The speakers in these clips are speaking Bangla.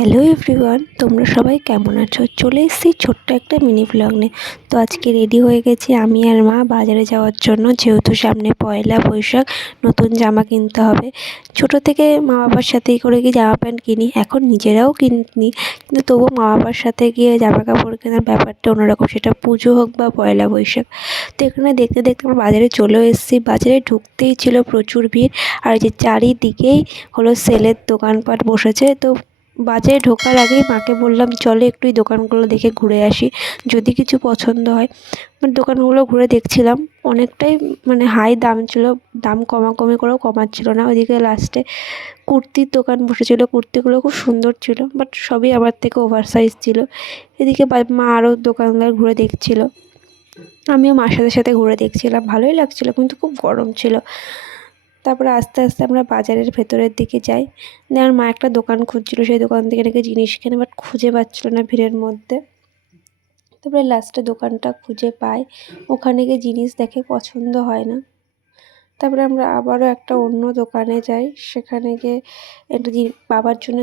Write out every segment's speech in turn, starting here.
হ্যালো এভরিওয়ান, তোমরা সবাই কেমন আছো? চলে এসেছি ছোট্ট একটা মিনি ব্লগ নিয়ে। তো আজকে রেডি হয়ে গেছি আমি আর মা বাজারে যাওয়ার জন্য, যেহেতু সামনে পয়লা বৈশাখ, নতুন জামা কিনতে হবে। ছোটো থেকে মা বাবার সাথেই করে গিয়ে জামা প্যান্ট কিনি, এখন নিজেরাও কিনি, কিন্তু তবুও মা বাবার সাথে গিয়ে জামা কাপড় কেনার ব্যাপারটা অন্যরকম, সেটা পুজো হোক বা পয়লা বৈশাখ। তো এখানে দেখতে দেখতে আমরা বাজারে চলেও এসেছি। বাজারে ঢুকতেই ছিল প্রচুর ভিড়, আর যে চারিদিকেই হলো সেলের দোকানপাট বসেছে। তো বাজারে ঢোকার আগেই মাকে বললাম, চলো একটু এই দোকানগুলো দেখে ঘুরে আসি, যদি কিছু পছন্দ হয়। দোকানগুলো ঘুরে দেখছিলাম, অনেকটাই হাই দাম ছিল, দাম কমাকমি করেও কমাচ্ছিল না। ওইদিকে লাস্টে কুর্তির দোকান বসেছিল, কুর্তিগুলো খুব সুন্দর ছিল, বাট সবই আমার থেকে ওভার সাইজ ছিল। এদিকে মা আরও দোকানদার ঘুরে দেখছিল, আমিও মার সাথে সাথে ঘুরে দেখছিলাম। ভালোই লাগছিলো, কিন্তু খুব গরম ছিল। তারপরে আস্তে আস্তে আমরা বাজারের ভেতরের দিকে যাই। আমার মা একটা দোকান খুঁজছিলো, সেই দোকান থেকে নাকি জিনিস কেনে, বাট খুঁজে পাচ্ছিলো না ভিড়ের মধ্যে। তারপরে লাস্টে দোকানটা খুঁজে পাই, ওখানে গিয়ে জিনিস দেখে পছন্দ হয় না। তারপরে আমরা আবারও একটা অন্য দোকানে যাই, সেখানে গিয়ে একটা বাবার জন্য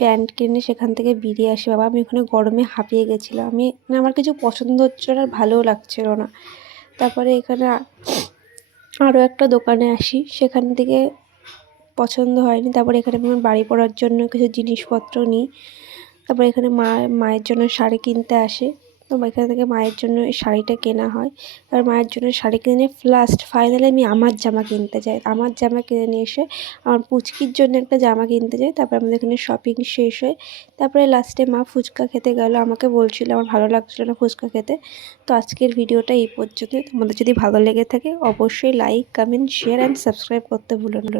প্যান্ট কিনে সেখান থেকে বেরিয়ে আসি। আমি ওখানে গরমে হাঁপিয়ে গেছিলাম, আমার কিছু পছন্দ হচ্ছিলো না, আর ভালোও লাগছিলো না। তারপরে এখানে আরও একটা দোকানে আসি, সেখান থেকে পছন্দ হয়নি। তারপরে এখানে আমার বাড়ি পড়ার জন্য কিছু জিনিসপত্র নিই। তারপরে এখানে মায়ের জন্য শাড়ি কিনতে আসে, তো এখান থেকে মায়ের জন্য এই শাড়িটা কেনা হয়। আর মায়ের জন্য শাড়ি কিনে ফাইনালি আমি আমার জামা কিনতে যাই। আমার জামা কিনে নিয়ে এসে আমার পুচকির জন্য একটা জামা কিনতে যাই। তারপরে আমাদের এখানে শপিং শেষ হয়। তারপরে লাস্টে মা ফুচকা খেতে গেল, আমাকে বলছিল আমার ভালো লাগছিলো না ফুচকা খেতে। তো আজকের ভিডিওটা এই পর্যন্তই। তোমাদের যদি ভালো লেগে থাকে অবশ্যই like, comment, share and subscribe করতে ভুলো না।